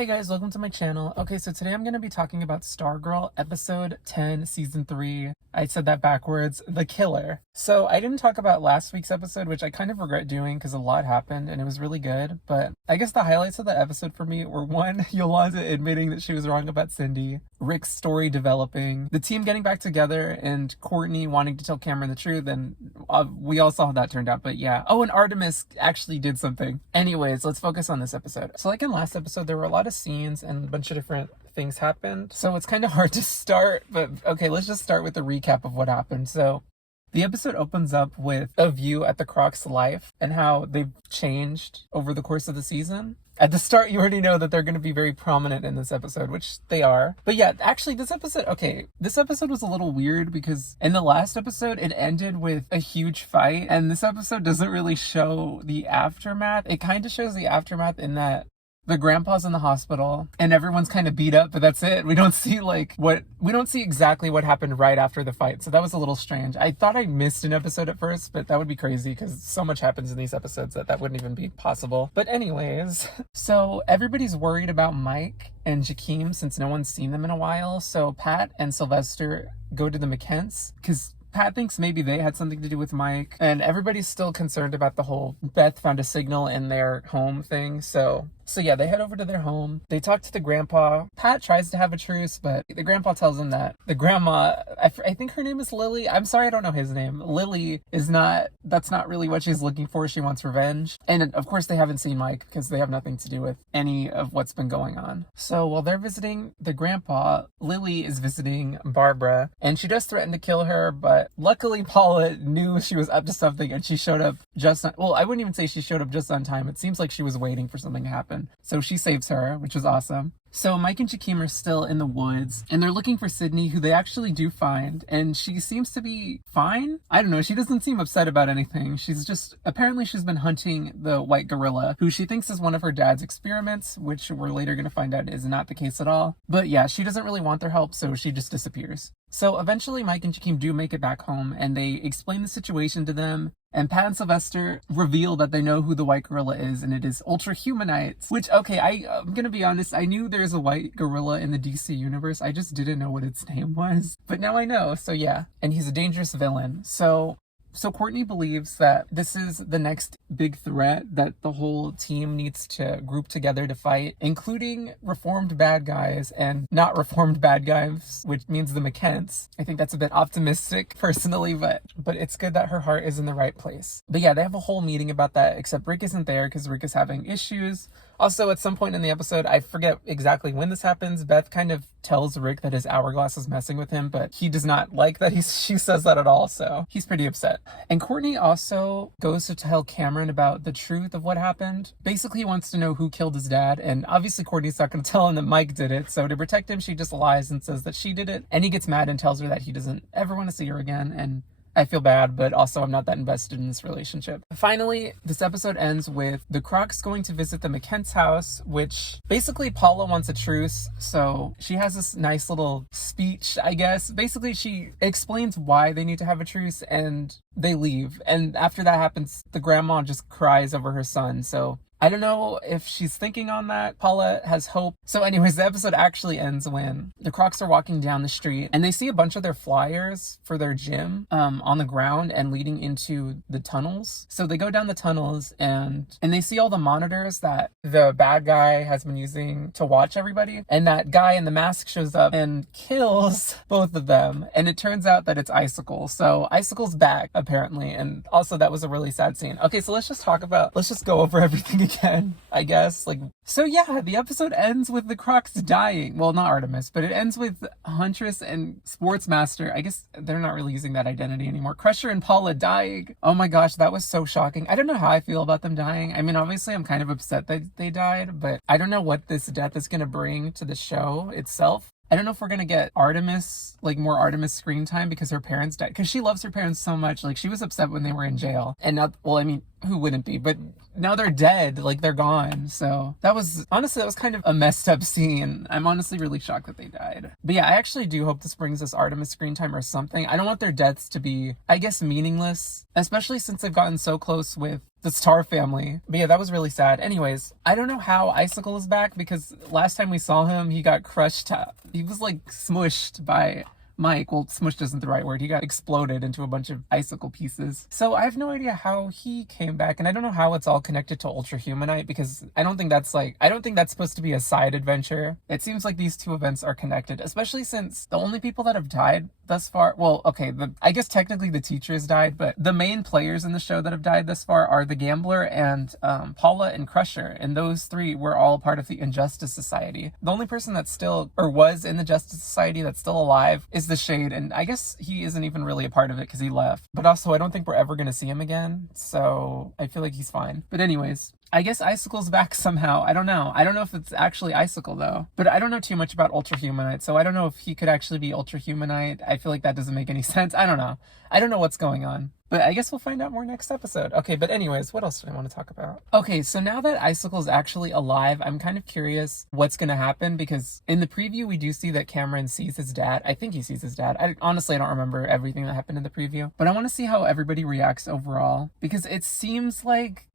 Hey guys, welcome to my channel. Okay, so today I'm going to be talking about Stargirl, episode 10, season 3. I said that backwards. The Killer. So I didn't talk about last week's episode, which I kind of regret doing because a lot happened and it was really good. But I guess the highlights of the episode for me were one, Yolanda admitting that she was wrong about Cindy, Rick's story developing, the team getting back together, and Courtney wanting to tell Cameron the truth. And we all saw how that turned out. But yeah. Oh, and Artemis actually did something. Anyways, let's focus on this episode. So like in last episode, there were a lot of scenes and a bunch of different things happened, so it's kind of hard to start, but okay, let's just start with the recap of what happened. So the episode opens up with a view at the Croc's life and how they've changed over the course of the season. At the start, you already know that they're going to be very prominent in this episode, which they are. But yeah, actually, this episode was a little weird because in the last episode, it ended with a huge fight, and this episode doesn't really show the aftermath. It kind of shows the aftermath in that the grandpa's in the hospital and everyone's kind of beat up, but that's it. We don't see exactly what happened right after the fight. So that was a little strange. I thought I missed an episode at first, but that would be crazy because so much happens in these episodes that wouldn't even be possible. But anyways, so everybody's worried about Mike and Jakeem since no one's seen them in a while. So Pat and Sylvester go to the McKents because Pat thinks maybe they had something to do with Mike, and everybody's still concerned about the whole Beth found a signal in their home thing. So yeah, they head over to their home. They talk to the grandpa. Pat tries to have a truce, but the grandpa tells him that the grandma, I think her name is Lily. I'm sorry, I don't know his name. Lily that's not really what she's looking for. She wants revenge. And of course they haven't seen Mike because they have nothing to do with any of what's been going on. So while they're visiting the grandpa, Lily is visiting Barbara, and she does threaten to kill her, but luckily Paula knew she was up to something and she showed up I wouldn't even say she showed up just on time. It seems like she was waiting for something to happen. So she saves her, which was awesome. So Mike and Jakeem are still in the woods, and they're looking for Sydney, who they actually do find, and she seems to be fine. I don't know, she doesn't seem upset about anything. Apparently she's been hunting the white gorilla, who she thinks is one of her dad's experiments, which we're later going to find out is not the case at all. But yeah, she doesn't really want their help, so she just disappears. So eventually Mike and Jakeem do make it back home, and they explain the situation to them. And Pat and Sylvester reveal that they know who the white gorilla is, and it is Ultra Humanites. Which, okay, I'm gonna be honest, I knew there's a white gorilla in the DC universe, I just didn't know what its name was. But now I know, so yeah. And he's a dangerous villain. So Courtney believes that this is the next big threat that the whole team needs to group together to fight, including reformed bad guys and not reformed bad guys, which means the McKents. I think that's a bit optimistic personally, but it's good that her heart is in the right place. But yeah, they have a whole meeting about that, except Rick isn't there because Rick is having issues. Also, at some point in the episode, I forget exactly when this happens, Beth kind of tells Rick that his hourglass is messing with him, but he does not like that she says that at all, so he's pretty upset. And Courtney also goes to tell Cameron about the truth of what happened. Basically, he wants to know who killed his dad, and obviously Courtney's not going to tell him that Mike did it, so to protect him, she just lies and says that she did it, and he gets mad and tells her that he doesn't ever want to see her again, and I feel bad, but also I'm not that invested in this relationship. Finally, this episode ends with the Crocs going to visit the McKent's house, which basically Paula wants a truce, so she has this nice little speech, I guess. Basically, she explains why they need to have a truce, and they leave. And after that happens, the grandma just cries over her son, so I don't know if she's thinking on that. Paula has hope. So anyways, the episode actually ends when the Crocs are walking down the street and they see a bunch of their flyers for their gym on the ground and leading into the tunnels. So they go down the tunnels and they see all the monitors that the bad guy has been using to watch everybody. And that guy in the mask shows up and kills both of them. And it turns out that it's Icicle. So Icicle's back, apparently. And also that was a really sad scene. Okay, so let's just go over everything again, I guess. So yeah, the episode ends with the Crocs dying. Well, not Artemis, but it ends with Huntress and Sportsmaster. I guess they're not really using that identity anymore. Crusher and Paula dying. Oh my gosh, that was so shocking. I don't know how I feel about them dying. I mean, obviously I'm kind of upset that they died, but I don't know what this death is going to bring to the show itself. I don't know if we're gonna get Artemis, more Artemis screen time because her parents died. Because she loves her parents so much. She was upset when they were in jail. And now, well, I mean, who wouldn't be? But now they're dead, like they're gone. So that was kind of a messed up scene. I'm honestly really shocked that they died. But yeah, I actually do hope this brings us Artemis screen time or something. I don't want their deaths to be, I guess, meaningless, especially since they've gotten so close with the Star family. But yeah, that was really sad. Anyways, I don't know how Icicle is back, because last time we saw him, he got crushed. He was like smushed by Mike. Well, smushed isn't the right word. He got exploded into a bunch of icicle pieces. So I have no idea how he came back, and I don't know how it's all connected to Ultra Humanite, because I don't think that's supposed to be a side adventure. It seems like these two events are connected, especially since the only people that have died thus far, well, okay, I guess technically the teachers died, but the main players in the show that have died thus far are the Gambler and Paula and Crusher, and those three were all part of the Injustice Society. The only person that's still, or was in the Justice Society that's still alive is the Shade, and I guess he isn't even really a part of it because he left. But also, I don't think we're ever going to see him again, so I feel like he's fine. But anyways, I guess Icicle's back somehow. I don't know. I don't know if it's actually Icicle, though. But I don't know too much about Ultra Humanite, so I don't know if he could actually be Ultra Humanite. I feel like that doesn't make any sense. I don't know. I don't know what's going on. But I guess we'll find out more next episode. Okay, but anyways, what else do I want to talk about? Okay, so now that Icicle is actually alive, I'm kind of curious what's going to happen, because in the preview, we do see that Cameron sees his dad. I think he sees his dad. Honestly, I don't remember everything that happened in the preview. But I want to see how everybody reacts overall, because it seems like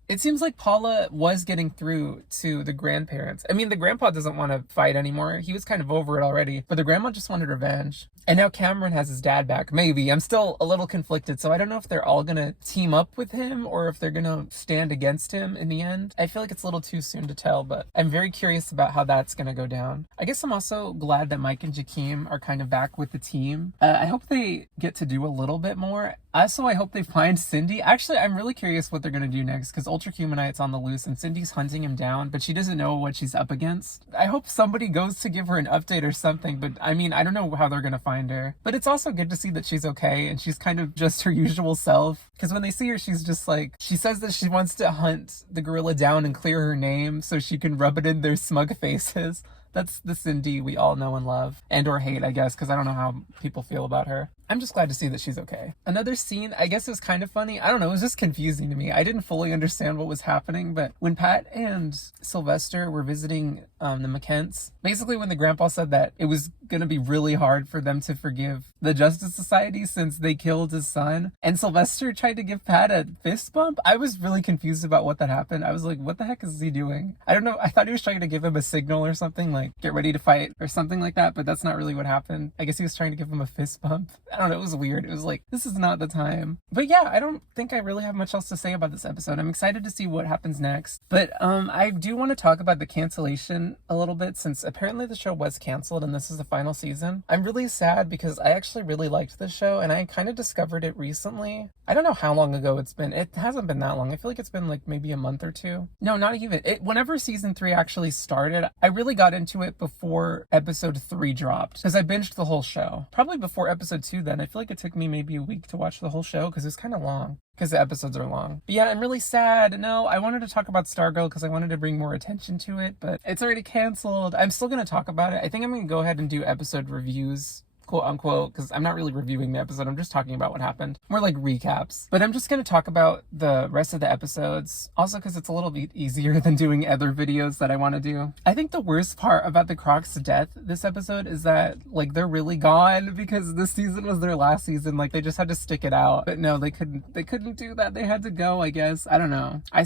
Paula was getting through to the grandparents. I mean, the grandpa doesn't want to fight anymore. He was kind of over it already. But the grandma just wanted revenge. And now Cameron has his dad back. Maybe. I'm still a little conflicted. So I don't know if they're all going to team up with him or if they're going to stand against him in the end. I feel like it's a little too soon to tell, but I'm very curious about how that's going to go down. I guess I'm also glad that Mike and Jakeem are kind of back with the team. I hope they get to do a little bit more. Also, I hope they find Cindy. Actually, I'm really curious what they're going to do next, because Ultra Humanite's on the loose and Cindy's hunting him down, but she doesn't know what she's up against. I hope somebody goes to give her an update or something, but I mean, I don't know how they're going to find her. But it's also good to see that she's okay and she's kind of just her usual self, because when they see her, she's just like, she says that she wants to hunt the gorilla down and clear her name so she can rub it in their smug faces. That's the Cindy we all know and love. And or hate, I guess, because I don't know how people feel about her. I'm just glad to see that she's okay. Another scene, I guess, is kind of funny. I don't know, it was just confusing to me. I didn't fully understand what was happening, but when Pat and Sylvester were visiting the McKents, basically when the grandpa said that it was going to be really hard for them to forgive the Justice Society since they killed his son, and Sylvester tried to give Pat a fist bump, I was really confused about what that happened. I was like, what the heck is he doing? I don't know. I thought he was trying to give him a signal or something, like, get ready to fight or something like that, but that's not really what happened. I guess he was trying to give him a fist bump. I don't know, it was weird. It was like, this is not the time. But yeah, I don't think I really have much else to say about this episode. I'm excited to see what happens next. But I do want to talk about the cancellation a little bit, since apparently the show was canceled and this is the final season. I'm really sad because I actually really liked this show and I kind of discovered it recently. I don't know how long ago it's been. It hasn't been that long. I feel like it's been like maybe a month or two. No, not even. Whenever season 3 actually started, I really got into it before episode 3 dropped, because I binged the whole show. Probably before episode 2 then. I feel like it took me maybe a week to watch the whole show because it's kind of long. Because the episodes are long. But yeah, I'm really sad. No, I wanted to talk about Stargirl because I wanted to bring more attention to it, but it's already canceled. I'm still going to talk about it. I think I'm going to go ahead and do episode reviews, quote unquote, because I'm not really reviewing the episode. I'm just talking about what happened. More like recaps. But I'm just going to talk about the rest of the episodes. Also because it's a little bit easier than doing other videos that I want to do. I think the worst part about the Croc's death this episode is that, like, they're really gone, because this season was their last season. Like, they just had to stick it out. But no, they couldn't do that. They had to go, I guess. I don't know. I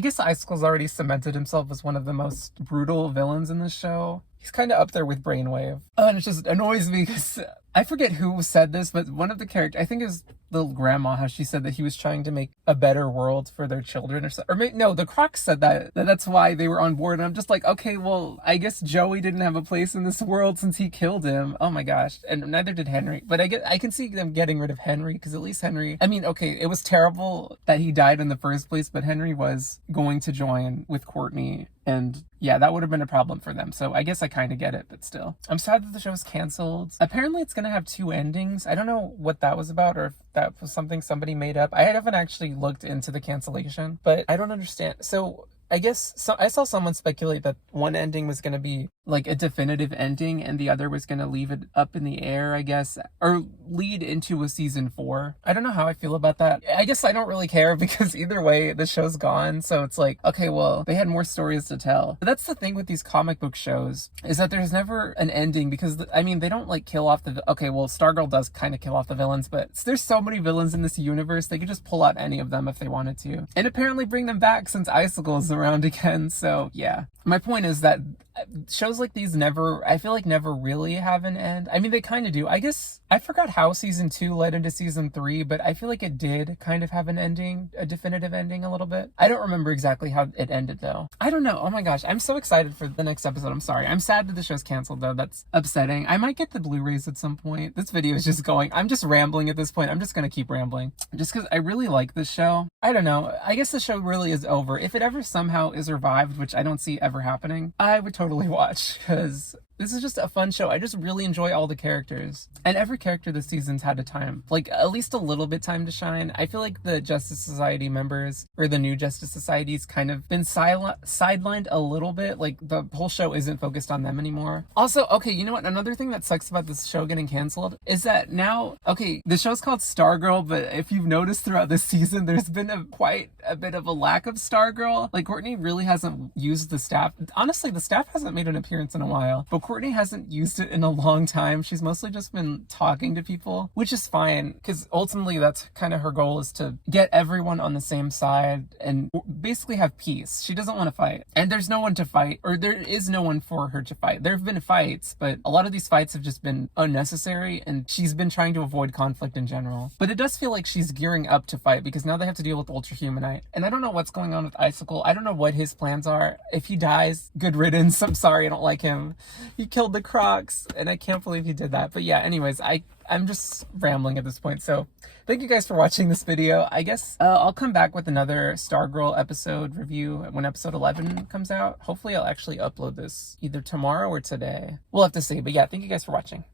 guess Icicle's already cemented himself as one of the most brutal villains in this show. He's kind of up there with Brainwave. Oh, and it just annoys me because I forget who said this, but one of the characters, I think it was little grandma, how she said that he was trying to make a better world for their children or something. Or no, the Crocs said that's why they were on board. And I'm just like, okay, well, I guess Joey didn't have a place in this world since he killed him. Oh my gosh. And neither did Henry. But I can see them getting rid of Henry, because at least Henry, I mean, okay, it was terrible that he died in the first place, but Henry was going to join with Courtney. And yeah, that would have been a problem for them. So I guess I kind of get it, but still. I'm sad that the show's canceled. Apparently it's going to have 2 endings. I don't know what that was about, or if that was something somebody made up. I haven't actually looked into the cancellation, but I don't understand. So I guess I saw someone speculate that one ending was going to be like a definitive ending and the other was going to leave it up in the air, I guess, or lead into a season 4. I don't know how I feel about that. I guess I don't really care because either way the show's gone, so it's like, okay, well, they had more stories to tell. But that's the thing with these comic book shows, is that there's never an ending because I mean, they don't like kill off the, okay, well, Stargirl does kind of kill off the villains, but there's so many villains in this universe, they could just pull out any of them if they wanted to, and apparently bring them back since Icicle is around again. So yeah, my point is that shows like these never, I feel like, never really have an end. I mean, they kind of do. I guess I forgot how season 2 led into season 3, but I feel like it did kind of have an ending, a definitive ending a little bit. I don't remember exactly how it ended though. I don't know. Oh my gosh, I'm so excited for the next episode. I'm sorry. I'm sad that the show's canceled though. That's upsetting. I might get the Blu-rays at some point. This video is just going, I'm just rambling at this point. I'm just gonna keep rambling just because I really like this show. I don't know. I guess the show really is over. If it ever somehow is revived, which I don't see ever happening, I would totally watch because this is just a fun show. I just really enjoy all the characters. And every character this season's had a time, like at least a little bit time to shine. I feel like the Justice Society members, or the new Justice Society's kind of been sidelined a little bit. Like the whole show isn't focused on them anymore. Also, okay, you know what? Another thing that sucks about this show getting canceled is that now, okay, the show's called Stargirl, but if you've noticed throughout this season, there's been quite a bit of a lack of Stargirl. Like Courtney really hasn't used the staff. Honestly, the staff hasn't made an appearance in a while, but Courtney hasn't used it in a long time. She's mostly just been talking to people, which is fine because ultimately that's kind of her goal, is to get everyone on the same side and basically have peace. She doesn't want to fight, and there's no one to fight, or there is no one for her to fight. There have been fights, but a lot of these fights have just been unnecessary, and she's been trying to avoid conflict in general. But it does feel like she's gearing up to fight because now they have to deal with Ultra Humanite, and I don't know what's going on with Icicle. I don't know what his plans are. If he dies, good riddance. I'm sorry, I don't like him. He killed the Crocs, and I can't believe he did that. But yeah, anyways, I'm just rambling at this point. So thank you guys for watching this video. I guess I'll come back with another Stargirl episode review when episode 11 comes out. Hopefully I'll actually upload this either tomorrow or today. We'll have to see. But yeah, thank you guys for watching.